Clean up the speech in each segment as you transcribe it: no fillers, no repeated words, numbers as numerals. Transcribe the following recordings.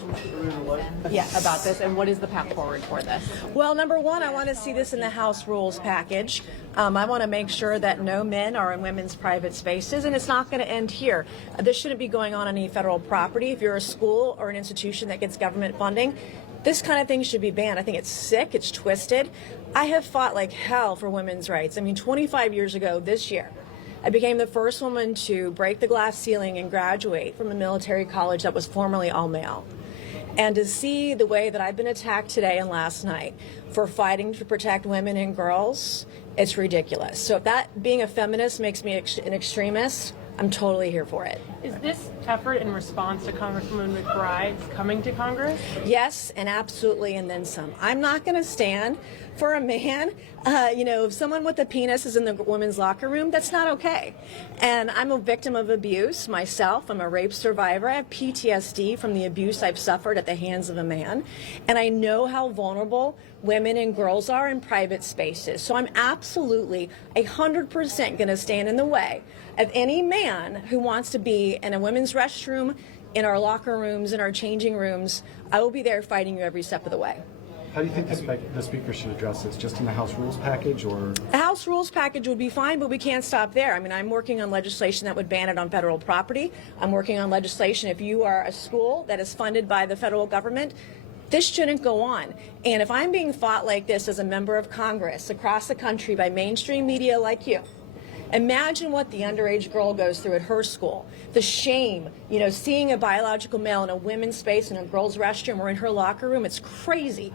questions about this, and what is the path forward for this? Well, number one, I want to see this in the House rules package. I want to make sure that no men are in women's private spaces, and it's not going to end here. This shouldn't be going on any federal property. If you're a school or an institution that gets government funding, this kind of thing should be banned. I think it's sick, it's twisted. I have fought like hell for women's rights. I mean, 25 years ago this year, I became the first woman to break the glass ceiling and graduate from a military college that was formerly all male. And to see the way that I've been attacked today and last night for fighting to protect women and girls, it's ridiculous. So if that being a feminist makes me an extremist, I'm totally here for it. Is this effort in response to Congresswoman McBride's coming to Congress? Yes, and absolutely, and then some. I'm not going to stand for a man, if someone with a penis is in the women's locker room, that's not okay. And I'm a victim of abuse myself. I'm a rape survivor. I have PTSD from the abuse I've suffered at the hands of a man. And I know how vulnerable women and girls are in private spaces. So I'm absolutely 100% going to stand in the way of any man who wants to be in a women's restroom, in our locker rooms, in our changing rooms. I will be there fighting you every step of the way. How do you think the Speaker should address this? Just in the House rules package, or? The House rules package would be fine, but we can't stop there. I mean, I'm working on legislation that would ban it on federal property. I'm working on legislation if you are a school that is funded by the federal government, this shouldn't go on. And if I'm being fought like this as a member of Congress across the country by mainstream media like you, imagine what the underage girl goes through at her school. The shame, seeing a biological male in a women's space in a girl's restroom or in her locker room, it's crazy.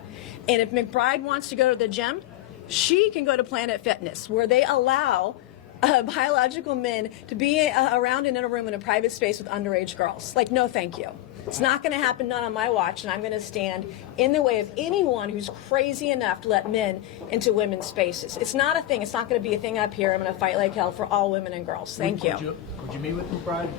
And if McBride wants to go to the gym, she can go to Planet Fitness, where they allow biological men to be around and in a room in a private space with underage girls. Like, no, thank you. It's not going to happen, not on my watch, and I'm going to stand in the way of anyone who's crazy enough to let men into women's spaces. It's not a thing. It's not going to be a thing up here. I'm going to fight like hell for all women and girls. Thank you. Would you meet with McBride?